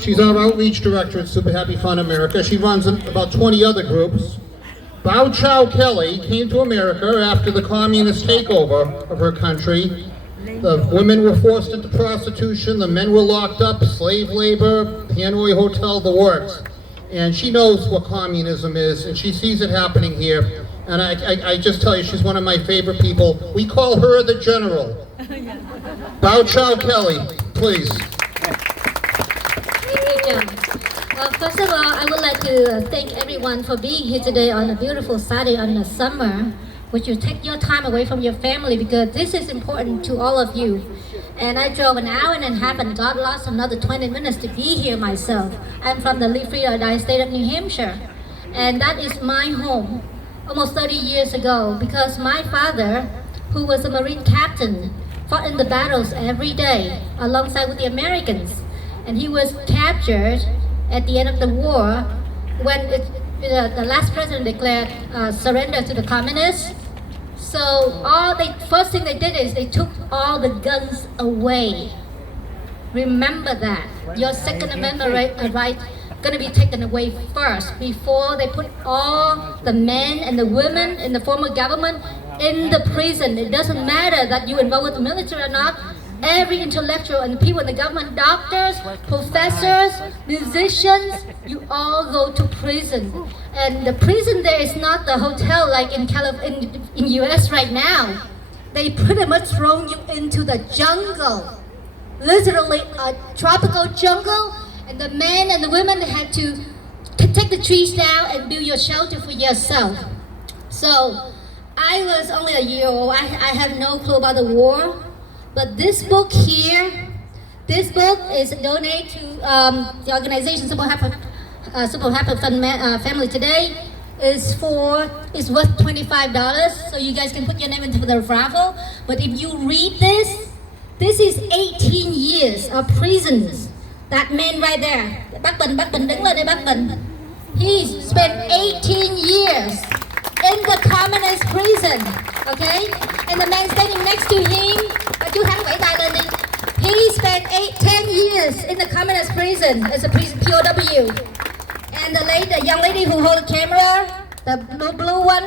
She's our outreach director at Super Happy Fun America. She runs about 20 other groups. Chau Kelley came to America after the communist takeover of her country. The women were forced into prostitution, the men were locked up, slave labor, Hanoi Hotel, the works. And she knows what communism is, and she sees it happening here. And I just tell you, she's one of my favorite people. We call her the General. Chau Kelley, please. Thank you, John. First of all, I would like to thank everyone for being here today on a beautiful Saturday on the summer. Would you take your time away from your family, because this is important to all of you. And I drove an hour and a half and got lost another 20 minutes to be here myself. I'm from the Live Free or Die state of New Hampshire. And that is my home almost 30 years ago, because my father, who was a Marine captain, fought in the battles every day alongside with the Americans. And he was captured at the end of the war when the last president declared surrender to the communists. So first thing they did is they took all the guns away. Remember that. Your Second Amendment right going to be taken away first before they put all the men and the women in the former government in the prison. It doesn't matter that you involved with the military or not. Every intellectual and people in the government, doctors, professors, musicians, you all go to prison. And the prison there is not the hotel like in US right now. They pretty much throw you into the jungle. Literally a tropical jungle. And the men and the women had to take the trees down and build your shelter for yourself. So I was only a year old. I have no clue about the war. But this book here, this book is donated to the organization Super Happy Fun Family today. Is worth $25, so you guys can put your name into the raffle. But if you read this is 18 years of prisons. That man right there, Bác Bình đứng lên đây Bác Bình. He spent 18 years in the communist prison, okay? And the man standing next to him, chú Thắng vẫy tay lên đi. He spent 10 years in the communist prison as a POW. And the young lady who holds the camera, the blue one,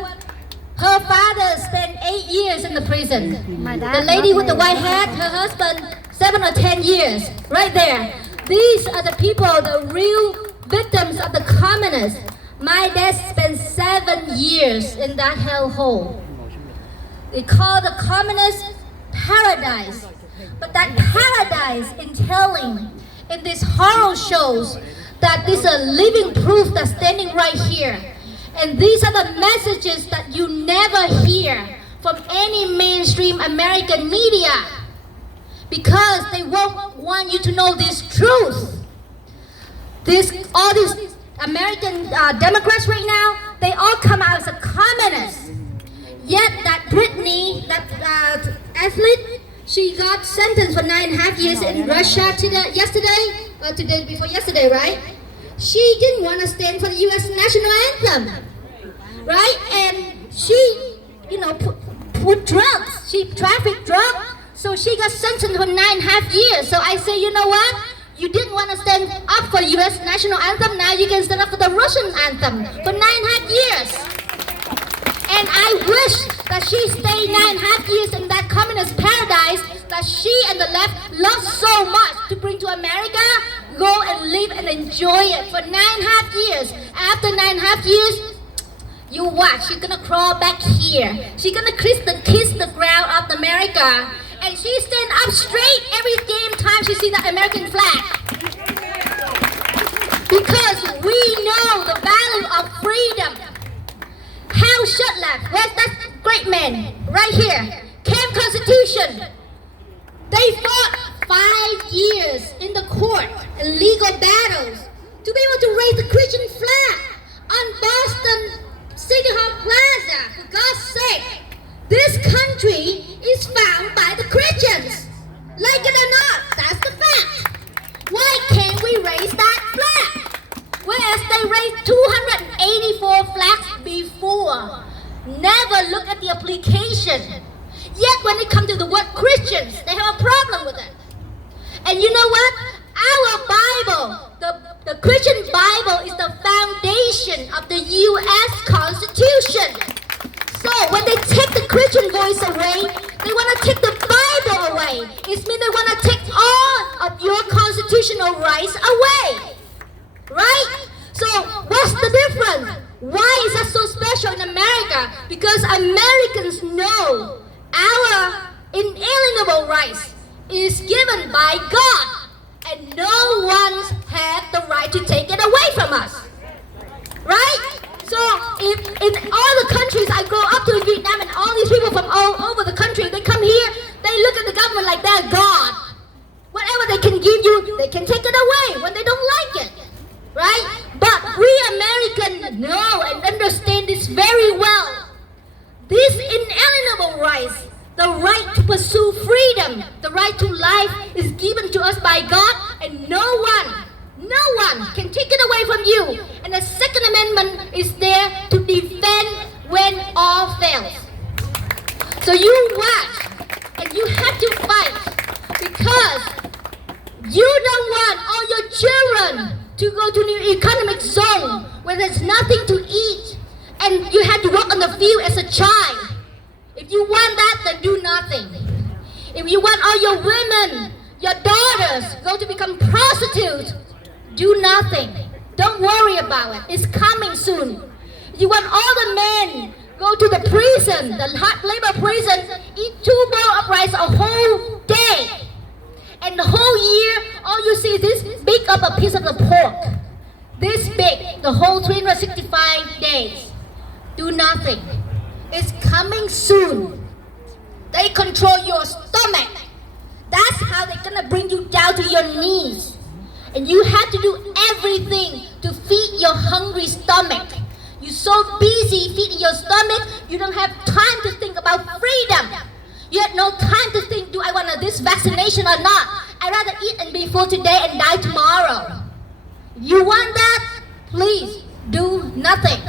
her father spent 8 years in the prison. The lady with the white hat, her husband, 7 or 10 years, right there. These are the people, the real victims of the communists. My dad spent 7 years in that hellhole. They call the communist paradise. But that paradise entails in these horror shows that this is a living proof that's standing right here. And these are the messages that you never hear from any mainstream American media, because they won't want you to know this truth. All these American Democrats right now, they all come out as a communist. Yet that Britney, that athlete, she got sentenced for 9.5 years in Russia before yesterday, right? She didn't want to stand for the U.S. national anthem, right? And she, put drugs. She trafficked drugs, so she got sentenced for 9.5 years. So I say, you know what? You didn't want to stand up for the U.S. national anthem. Now you can stand up for the Russian anthem for 9.5 years. And I wish that she stayed 9.5 years in that communist paradise that she and the left love so much to bring to America. Go and live and enjoy it for 9.5 years. After 9.5 years, you watch. She's gonna crawl back here. She's gonna kiss the ground of America, and she stand up straight every game time she sees the American flag. Because we know the value of freedom. Hal Shutlack, where's that great man? Right here. Camp Constitution. They fought 5 years in the court in legal battles to be able to raise the Christian flag on Boston City Hall Plaza. For God's sake, this country is found by the Christians. Like it or not, that's the fact. Why can't we raise that flag? Whereas they raised 284 flags before. Never look at the application. Yet when it comes to the word Christians, they have a problem with it. And you know what? Our Bible, the The Christian Bible is the foundation of the U.S. Constitution. So when they take the Christian voice away, they want to take the Bible away. It means they want to take all of your constitutional rights away. Right? So what's the difference? Why is that so special in America? Because Americans know our inalienable rights is given by God. And no one has the right to take it away from us. Right? So if in all the countries I go up to in Vietnam and all these people from all over the country, they come here, they look at the government like they're God. Whatever they can give you, they can take it away when they don't like it. Right? But we Americans know and understand this very well. These inalienable rights, the right to pursue freedom, the right to life is given to us by God, and no one can take it away from you. And the Second Amendment is there to defend when all fails. So you watch and you have to fight, because you don't want all your children to go to new economic zone where there's nothing to eat and you have to work on the field as a child. If you want that, then do nothing. If you want all your women, your daughters, go to become prostitutes, do nothing. Don't worry about it. It's coming soon. If you want all the men, go to the prison, the hard labor prison, eat 2 bowls of rice a whole day. And the whole year, all you see is this big of a piece of the pork. This big, the whole 365 days. Do nothing. It's coming soon. They control your stomach. That's how they're gonna bring you down to your knees. And you have to do everything to feed your hungry stomach. You're so busy feeding your stomach, you don't have time to think about freedom. You have no time to think, do I want this vaccination or not? I'd rather eat and be full today and die tomorrow. You want that? Please do nothing.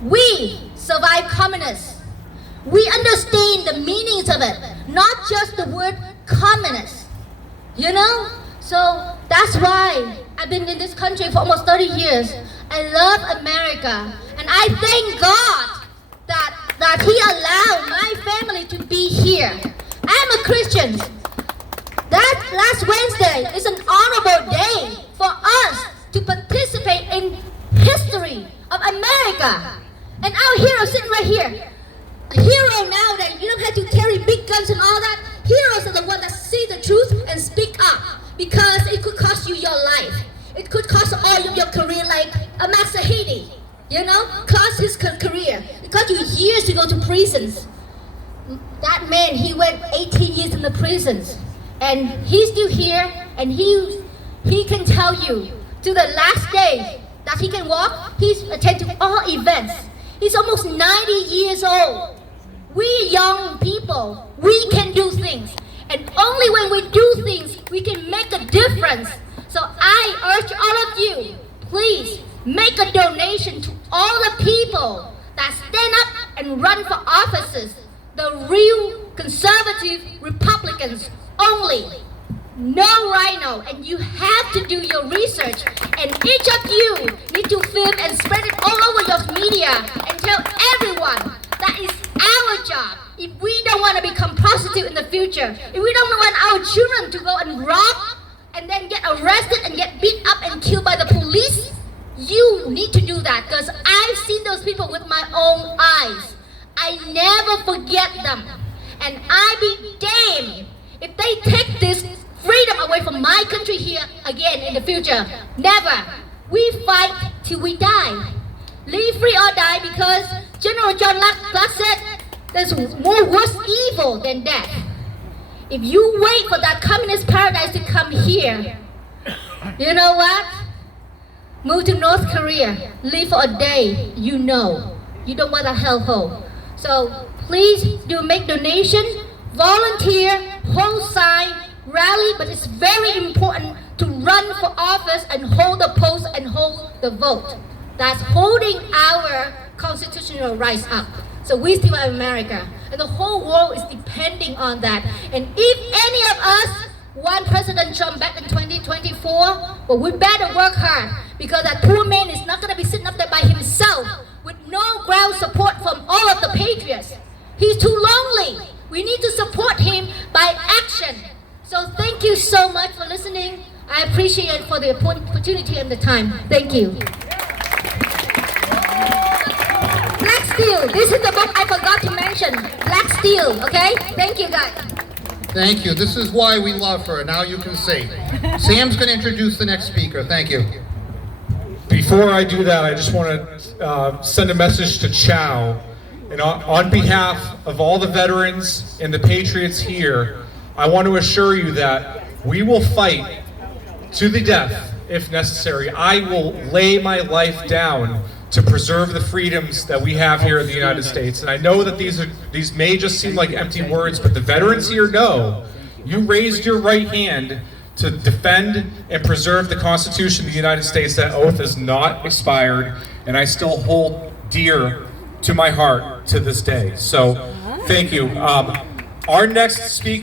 We survive communists. We understand the meanings of it, not just the word communist. You know? So that's why I've been in this country for almost 30 years. I love America. And I thank God that He allowed my family to be here. I'm a Christian. That last Wednesday is an honorable day for us to participate in history of America. And our hero sitting right here. A hero now that you don't have to carry big guns and all that. Heroes are the ones that see the truth and speak up, because it could cost you your life. It could cost all of your career, like Max Haiti. You know, cost his career. It cost you years to go to prisons. That man, he went 18 years in the prisons. And he's still here, and he can tell you to the last day that he can walk, he's attended to all events. He's almost 90 years old. We young people, we can do things. And only when we do things, we can make a difference. So I urge all of you, please make a donation to all the people that stand up and run for offices. The real conservative Republicans only. No rhino. And you have to do your research. And each of you need to film and spread it all over your media and tell everyone that is our job. If we don't want to become prostitutes in the future, if we don't want our children to go and rob and then get arrested and get beat up and killed by the police, you need to do that, because I've seen those people with my own eyes. I never forget them. And I be damned if they take this freedom away from my country here again in the future. Never. We fight till we die. Live free or die, because General John Locke said there's more worse evil than death. If you wait for that communist paradise to come here, you know what? Move to North Korea, live for a day, you know. You don't want a hellhole. So please do make donation, volunteer, hold sign, rally, but it's very important to run for office and hold the post and hold the vote. That's holding our constitutional rights up. So we still have America, and the whole world is depending on that. And if any of us one President Trump back in 2024, but we better work hard because that poor man is not going to be sitting up there by himself with no ground support from all of the patriots. He's too lonely. We need to support him by action. So thank you so much for listening. I appreciate it for the opportunity and the time. Thank you. Black Steel. This is the book I forgot to mention. Black Steel, okay? Thank you, guys. Thank you. This is why we love her. Now you can see. Sam's going to introduce the next speaker. Thank you. Before I do that, I just want to send a message to Chau. And on behalf of all the veterans and the patriots here, I want to assure you that we will fight to the death if necessary. I will lay my life down to preserve the freedoms that we have here in the United States. And I know that these may just seem like empty words, but the veterans here know you raised your right hand to defend and preserve the Constitution of the United States. That oath is not expired, and I still hold dear to my heart to this day. So thank you. Our next speaker